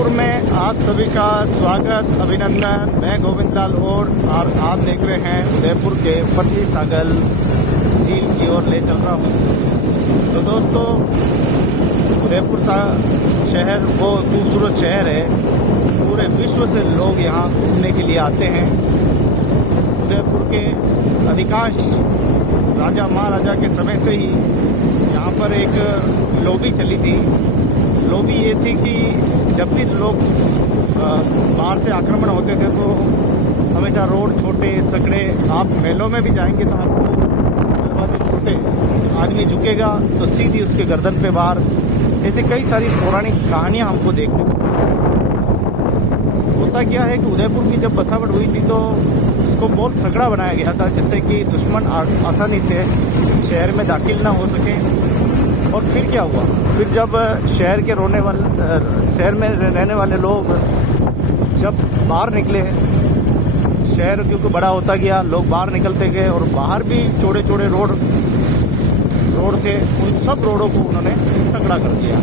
उदयपुर में आप सभी का स्वागत, अभिनंदन। मैं गोविंद लाल और आप देख रहे हैं उदयपुर के फटली सागल झील की ओर ले चल रहा हूँ। तो दोस्तों, उदयपुर शहर वो खूबसूरत शहर है, पूरे विश्व से लोग यहाँ घूमने के लिए आते हैं। उदयपुर के अधिकांश राजा महाराजा के समय से ही यहाँ पर एक लोबी चली थी। लोबी ये थी कि जब भी लोग बाहर से आक्रमण होते थे तो हमेशा रोड छोटे सकड़े, आप मेलों में भी जाएंगे तो आपको दरवाजे छोटे, आदमी झुकेगा तो सीधी उसके गर्दन पे वार। ऐसी कई सारी पौराणिक कहानियाँ हमको देखने को। होता क्या है कि उदयपुर की जब बसावट हुई थी तो इसको बहुत सकड़ा बनाया गया था, जिससे कि दुश्मन आसानी से शहर में दाखिल ना हो सके। और फिर क्या हुआ, फिर जब शहर में रहने वाले लोग जब बाहर निकले, शहर क्योंकि बड़ा होता गया, लोग बाहर निकलते गए और बाहर भी चौड़े चौड़े रोड थे, उन सब रोडों को उन्होंने सकड़ा कर दिया।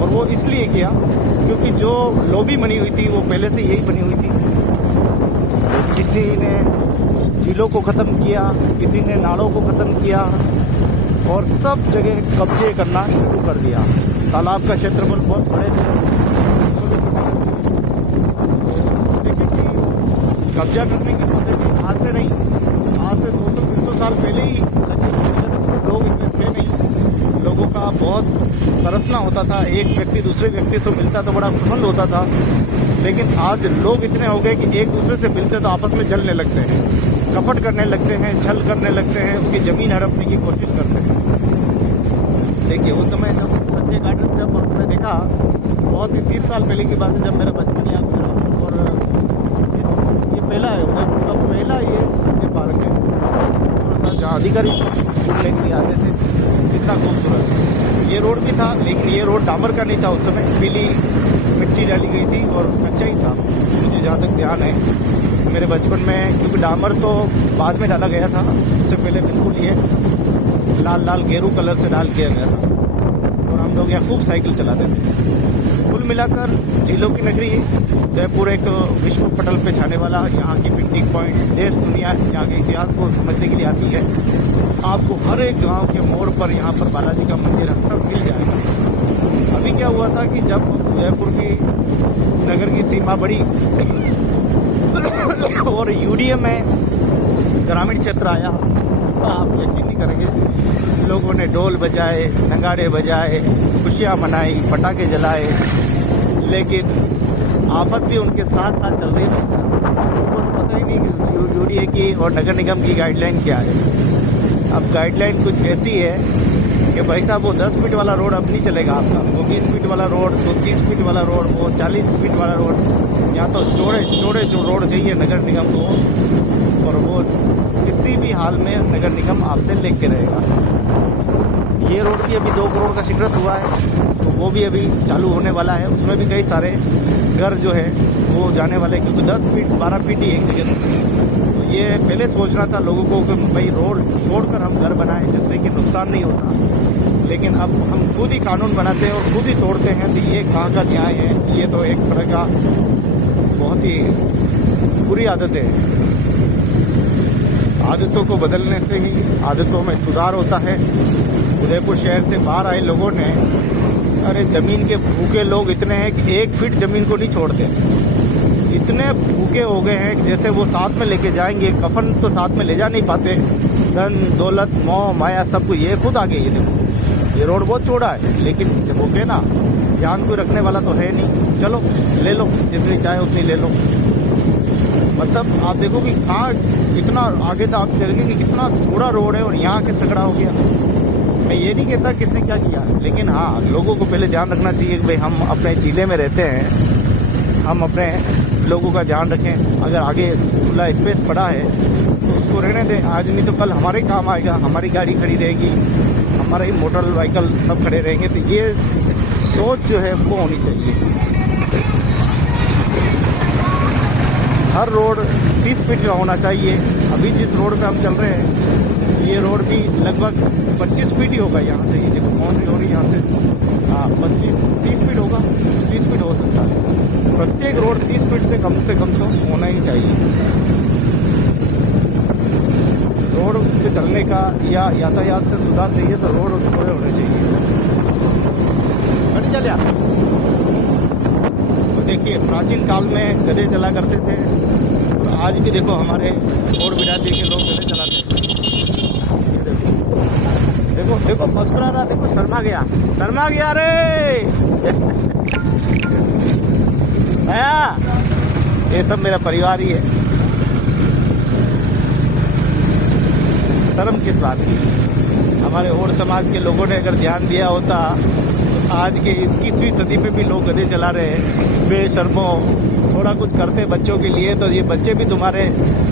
और वो इसलिए किया क्योंकि जो लोबी बनी हुई थी वो पहले से यही बनी हुई थी। किसी ने झीलों को ख़त्म किया, किसी ने नालों को ख़त्म किया और सब जगह कब्जे करना शुरू कर दिया। तालाब का क्षेत्रफल बहुत बड़े थे, छोटे छोटे। देखें कि कब्जा करने की पद्धति आज से नहीं, आज से 200-300 साल पहले ही लोग इतने थे नहीं। लोगों का बहुत तरसना होता था, एक व्यक्ति दूसरे व्यक्ति से मिलता तो बड़ा पसंद होता था। लेकिन आज लोग इतने हो गए कि एक दूसरे से मिलते तो आपस में जलने लगते हैं, कपट करने लगते हैं, छल करने लगते हैं, उसकी ज़मीन हड़पने की कोशिश करते हैं। देखिए उस समय जब संजय गार्डन जब हमने देखा, बहुत ही 30 साल पहले की बात है, जब मेरा बचपन याद था। और ये पहला है उदयपुर का पहला ये संजय पार्क है, जहाँ अधिकारी घूमने के लिए आते थे। कितना खूबसूरत ये रोड भी था, लेकिन ये रोड डामर का नहीं था। उस समय पीली मिट्टी डाली गई थी और कच्चा ही था, मुझे जहाँ तक ध्यान है मेरे बचपन में। क्योंकि डामर तो बाद में डाला गया था, उससे पहले बिल्कुल ये लाल लाल गेरू कलर से डाल किया गया था। और हम लोग यहाँ खूब साइकिल चलाते थे। कुल मिलाकर झीलों की नगरी उदयपुर एक विश्व पटल पे छाने वाला, यहाँ की पिकनिक पॉइंट, देश दुनिया यहाँ के इतिहास को समझने के लिए आती है। आपको हर एक गांव के मोड़ पर यहाँ पर बालाजी का मंदिर सब मिल जाएगा। अभी क्या हुआ था कि जब उदयपुर की नगर की सीमा बढ़ी और यूडीए में ग्रामीण क्षेत्र आया, आप यकीन नहीं करेंगे, लोगों ने ढोल बजाए, नगाड़े बजाए, खुशियाँ मनाई, पटाखे जलाए। लेकिन आफत भी उनके साथ साथ चल रही है। उनको तो पता ही नहीं कि यूडीए की और नगर निगम की गाइडलाइन क्या है। अब गाइडलाइन कुछ ऐसी है कि भाई साहब वो 10 फीट वाला रोड अब नहीं चलेगा आपका, वो 20 फीट वाला रोड, वो 30 फीट वाला रोड, वो 40 फीट वाला रोड, या तो चौड़े जो रोड चाहिए नगर निगम को, और वो किसी भी हाल में नगर निगम आपसे लेके रहेगा। ये रोड भी अभी 2 करोड़ का स्वीकृत हुआ है, तो वो भी अभी चालू होने वाला है। उसमें भी कई सारे घर जो है वो जाने वाले, क्योंकि 10 फीट 12 फीट ही एक जगह। तो ये पहले सोचना था लोगों को कि भाई रोड छोड़कर हम घर बनाएं जिससे कि नुकसान नहीं होता। लेकिन अब हम खुद ही कानून बनाते हैं और खुद ही तोड़ते हैं, तो ये कहाँ का न्याय है। ये तो एक तरह का बहुत ही बुरी आदत है। आदतों को बदलने से ही आदतों में सुधार होता है। उदयपुर शहर से बाहर आए लोगों ने, अरे ज़मीन के भूखे लोग इतने हैं कि 1 फीट ज़मीन को नहीं छोड़ते। इतने भूखे हो गए हैं कि जैसे वो साथ में लेके जाएंगे, कफन तो साथ में ले जा नहीं पाते, धन दौलत मोह माया सब कुछ ये खुद आ गए। ये देखो, ये रोड बहुत चौड़ा है, लेकिन जब भूखे ना, ध्यान कोई रखने वाला तो है नहीं। चलो ले लो, जितनी चाहे उतनी ले लो। मतलब आप देखो कि कहाँ इतना आगे तो आप चलेंगे कि कितना चौड़ा रोड है और यहाँ के सकड़ा हो गया। मैं ये नहीं कहता किसने क्या किया, लेकिन हाँ, लोगों को पहले ध्यान रखना चाहिए कि भाई हम अपने जिले में रहते हैं, हम अपने लोगों का ध्यान रखें। अगर आगे खुला स्पेस पड़ा है तो उसको रहने दें, आज नहीं तो कल हमारे काम आएगा। हमारी गाड़ी खड़ी रहेगी, हमारे मोटर व्हीकल सब खड़े रहेंगे। तो ये सोच जो है वो होनी चाहिए। हर रोड 30 फीट का होना चाहिए। अभी जिस रोड पे हम चल रहे हैं ये रोड भी लगभग 25 फीट ही होगा। यहाँ से ये देखो बाउंड्री हो रही है, यहाँ से 25-30 फीट होगा, 30 फीट हो सकता है। प्रत्येक रोड 30 फीट से कम तो होना ही चाहिए। रोड पे चलने का या यातायात से सुधार चाहिए तो रोड थोड़े होने चाहिए। हट चल यार। तो देखिए प्राचीन काल में गधे चला करते थे और आज भी देखो हमारे और बिरादरी के लोग गधे चलाते हैं। देखो देखो मुस्कुरा रहा, देखो शर्मा गया रे। आया, ये सब मेरा परिवार ही है। शर्म किस बात की। हमारे और समाज के लोगों ने अगर ध्यान दिया होता तो आज के 21वीं सदी में भी लोग गधे चला रहे हैं। बेशर्मो, थोड़ा कुछ करते बच्चों के लिए तो ये बच्चे भी तुम्हारे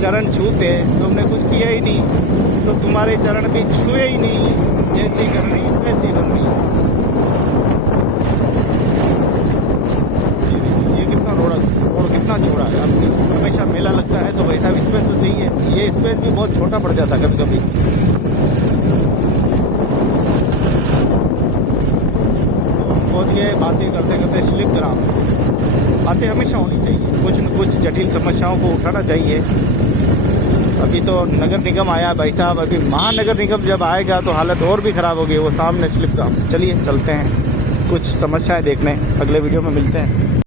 चरण छूते। तुमने कुछ किया ही नहीं तो तुम्हारे चरण भी छुए ही नहीं। जैसी करनी वैसी करनी। ये कितना रोड कितना चौड़ा है। आपकी हमेशा मेला लगता है तो वैसा भी स्पेस तो चाहिए। ये स्पेस भी बहुत छोटा पड़ जाता कभी कभी। तो पहुंच गए, बातें करते करते स्लिप ग्राम। बातें हमेशा होनी चाहिए, कुछ न कुछ जटिल समस्याओं को उठाना चाहिए। अभी तो नगर निगम आया भाई साहब, अभी महानगर निगम जब आएगा तो हालत और भी ख़राब होगी। वो सामने स्लिप ग्राम। चलिए चलते हैं कुछ समस्याएं देखने, अगले वीडियो में मिलते हैं।